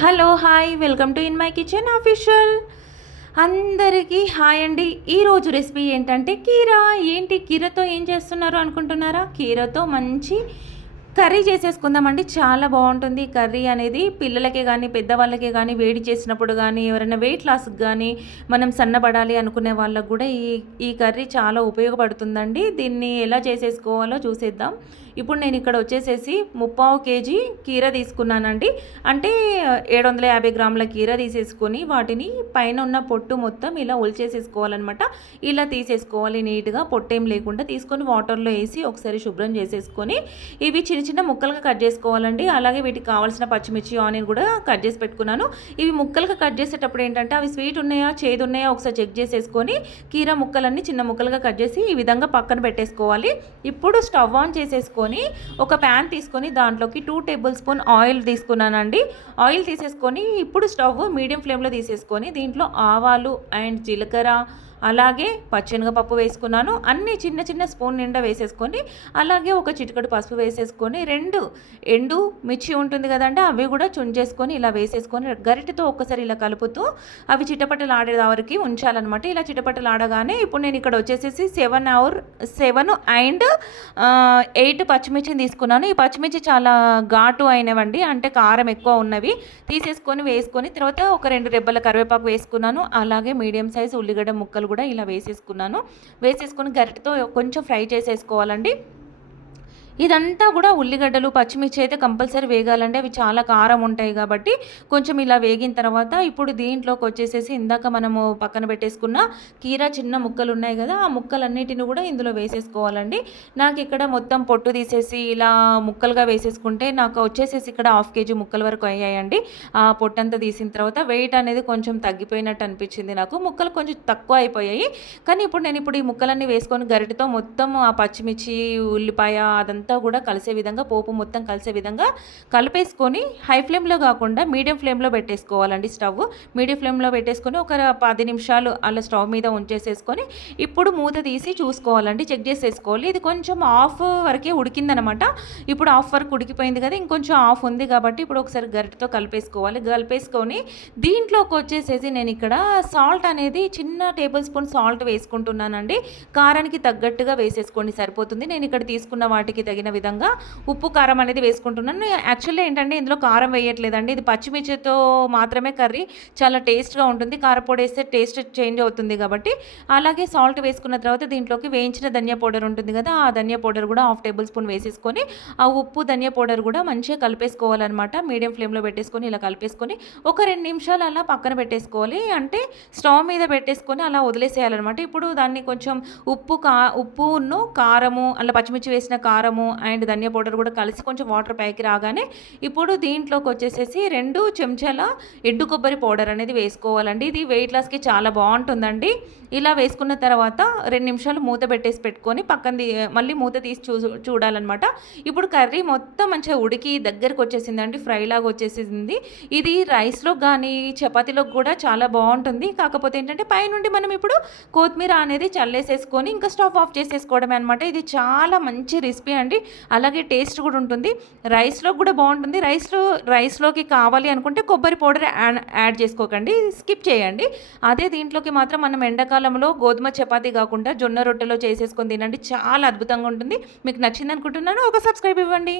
Hello hi welcome to in my kitchen official. అందరికీ hi అండి. ఈరోజు రెసిపీ ఏంటంటే కీరా. ఏంటి కీరతో ఏం చేస్తున్నారు అనుకుంటున్నారా? కీరతో మంచి కర్రీ చేసేసుకుందామండి. చాలా బాగుంటుంది కర్రీ అనేది. పిల్లలకే కానీ పెద్దవాళ్ళకే కానీ వేడి చేసినప్పుడు కానీ ఎవరైనా వెయిట్ లాస్కి కానీ మనం సన్నబడాలి అనుకునే వాళ్ళకు కూడా ఈ కర్రీ చాలా ఉపయోగపడుతుందండి. దీన్ని ఎలా చేసేసుకోవాలో చూసేద్దాం. ఇప్పుడు నేను ఇక్కడ వచ్చేసేసి 3/4 కేజీ కీర తీసుకున్నానండి. అంటే 750 గ్రాముల కీర తీసేసుకొని వాటిని పైన ఉన్న పొట్టు మొత్తం ఇలా ఒలిచేసేసుకోవాలన్నమాట. ఇలా తీసేసుకోవాలి నీట్గా, పొట్టేం లేకుండా తీసుకొని వాటర్లో వేసి ఒకసారి శుభ్రం చేసేసుకొని ఇవి చిన్న చిన్న ముక్కలుగా కట్ చేసుకోవాలండి. అలాగే వీటికి కావాల్సిన పచ్చిమిర్చి, ఆనియన్ కూడా కట్ చేసి పెట్టుకున్నాను. ఇవి ముక్కలుగా కట్ చేసేటప్పుడు ఏంటంటే అవి స్వీట్ ఉన్నాయా చేదు ఉన్నాయా ఒకసారి చెక్ చేసేసుకొని కీర ముక్కలన్నీ చిన్న ముక్కలుగా కట్ చేసి ఈ విధంగా పక్కన పెట్టేసుకోవాలి. ఇప్పుడు స్టవ్ ఆన్ చేసేసుకొని ఒక ప్యాన్ తీసుకొని దాంట్లోకి 2 టేబుల్ స్పూన్ ఆయిల్ తీసుకున్నానండి. ఆయిల్ తీసేసుకొని ఇప్పుడు స్టవ్ మీడియం ఫ్లేమ్లో తీసేసుకొని దీంట్లో ఆవాలు అండ్ జీలకర్ర అలాగే పచ్చెనగపప్పు వేసుకున్నాను. అన్నీ చిన్న చిన్న స్పూన్ నిండా వేసేసుకొని అలాగే ఒక చిటికెడు పసుపు వేసేసుకొని 2 ఎండు మిర్చి ఉంటుంది కదండి అవి కూడా చుంచేసుకొని ఇలా వేసేసుకొని గరిటెతో ఒక్కసారి ఇలా కలుపుతూ అవి చిటపటలు ఆడే వరకు ఉంచాలన్నమాట. ఇలా చిటపటలు ఆడగానే ఇప్పుడు నేను ఇక్కడ వచ్చేసేసి 7 అండ్ 8 పచ్చిమిర్చిని తీసుకున్నాను. ఈ పచ్చిమిర్చి చాలా ఘాటు అయినవండి, అంటే కారం ఎక్కువ ఉన్నవి. తీసేసుకొని వేసుకొని తర్వాత ఒక 2 రెబ్బల కరివేపాకు వేసుకున్నాను. అలాగే మీడియం సైజ్ ఉల్లిగడ్డ ముక్కలు కూడా ఇలా వేసేసుకొని గరిటెతో కొంచెం ఫ్రై చేసేసుకోవాలండి. ఇదంతా కూడా ఉల్లిగడ్డలు పచ్చిమిర్చి అయితే కంపల్సరీ వేగాలండి, అవి చాలా కారం ఉంటాయి కాబట్టి కొంచెం ఇలా వేగిన తర్వాత ఇప్పుడు దీంట్లోకి వచ్చేసేసి ఇందాక మనము పక్కన పెట్టేసుకున్న కీరా చిన్న ముక్కలు ఉన్నాయి కదా ఆ ముక్కలన్నిటిని కూడా ఇందులో వేసేసుకోవాలండి. నాకు ఇక్కడ మొత్తం పొట్టు తీసేసి ఇలా ముక్కలుగా వేసేసుకుంటే నాకు వచ్చేసేసి ఇక్కడ 1/2 కేజీ ముక్కల వరకు అయ్యాయండి. ఆ పొట్టంతా తీసిన తర్వాత వెయిట్ అనేది కొంచెం తగ్గిపోయినట్టు అనిపించింది నాకు, ముక్కలు కొంచెం తక్కువ అయిపోయాయి. కానీ ఇప్పుడు నేను ఈ ముక్కలన్నీ వేసుకొని గరిటెతో మొత్తం ఆ పచ్చిమిర్చి ఉల్లిపాయ అదంతా కూడా కలిసే విధంగా పోపు మొత్తం కలిసే విధంగా కలిపేసుకొని హై ఫ్లేమ్లో కాకుండా మీడియం ఫ్లేమ్లో పెట్టేసుకోవాలండి. స్టవ్ మీడియం ఫ్లేమ్లో పెట్టేసుకొని ఒక 10 నిమిషాలు అలా స్టవ్ మీద ఉంచేసేసుకొని ఇప్పుడు మూత తీసి చూసుకోవాలండి, చెక్ చేసేసుకోవాలి. ఇది కొంచెం హాఫ్ వరకే ఉడికిందనమాట. ఇప్పుడు హాఫ్ వరకు ఉడికిపోయింది కదా, ఇంకొంచెం హాఫ్ ఉంది కాబట్టి ఇప్పుడు ఒకసారి గరిటెతో కలిపేసుకొని దీంట్లోకి వచ్చేసేసి నేను ఇక్కడ సాల్ట్ అనేది చిన్న టేబుల్ స్పూన్ సాల్ట్ వేసుకుంటున్నానండి. కారానికి తగ్గట్టుగా వేసేసుకోండి సరిపోతుంది. నేను ఇక్కడ తీసుకున్న వాటికి తగిన విధంగా ఉప్పు కారం అనేది వేసుకుంటున్నాను. యాక్చువల్లీ ఏంటంటే ఇందులో కారం వేయట్లేదండి, ఇది పచ్చిమిర్చితో మాత్రమే కర్రీ చాలా టేస్ట్గా ఉంటుంది. కారపొడి వేస్తే టేస్ట్ చేంజ్ అవుతుంది కాబట్టి. అలాగే సాల్ట్ వేసుకున్న తర్వాత దీంట్లోకి వేయించిన ధనియా పౌడర్ ఉంటుంది కదా ఆ ధనియా పౌడర్ కూడా 1/2 టేబుల్ స్పూన్ వేసేసుకొని ఆ ఉప్పు ధనియా పౌడర్ కూడా మంచిగా కలిపేసుకోవాలన్నమాట. మీడియం ఫ్లేమ్లో పెట్టేసుకొని ఇలా కలిపేసుకొని ఒక 2 నిమిషాలు అలా పక్కన పెట్టేసుకోవాలి, అంటే స్టవ్ మీద పెట్టేసుకొని అలా వదిలేసేయాలన్నమాట. ఇప్పుడు దాన్ని కొంచెం ఉప్పును కారము అలా పచ్చిమిర్చి వేసిన కారము అండ్ ధనియా పౌడర్ కూడా కలిసి కొంచెం వాటర్ పైకి రాగానే ఇప్పుడు దీంట్లోకి వచ్చేసేసి 2 చెంచాల ఎండు కొబ్బరి పౌడర్ అనేది వేసుకోవాలండి. ఇది వెయిట్ లాస్కి చాలా బాగుంటుందండి. ఇలా వేసుకున్న తర్వాత 2 నిమిషాలు మూత పెట్టుకొని మళ్ళీ మూత తీసి చూడాలన్నమాట. ఇప్పుడు కర్రీ మొత్తం మంచిగా ఉడికి దగ్గరకు వచ్చేసిందండి, ఫ్రై లాగా వచ్చేసింది. ఇది రైస్లో కానీ చపాతీలో కూడా చాలా బాగుంటుంది. కాకపోతే ఏంటంటే పైనుండి మనం ఇప్పుడు కొత్తిమీర అనేది చల్లేసేసుకొని ఇంకా స్టవ్ ఆఫ్ చేసేసుకోవడమే అనమాట. ఇది చాలా మంచి రెసిపీ అండి, అలాగే టేస్ట్ కూడా ఉంటుంది. రైస్లో కూడా బాగుంటుంది. రైస్లోకి కావాలి అనుకుంటే కొబ్బరి పౌడర్ యాడ్ చేసుకోకండి, స్కిప్ చేయండి. అదే దీంట్లోకి మాత్రం మనం ఎండాకాలంలో గోధుమ చపాతీ కాకుండా జొన్న రొట్టెలో చేసేసుకొని తినండి, చాలా అద్భుతంగా ఉంటుంది. మీకు నచ్చింది అనుకుంటున్నాను. ఒక సబ్స్క్రైబ్ ఇవ్వండి.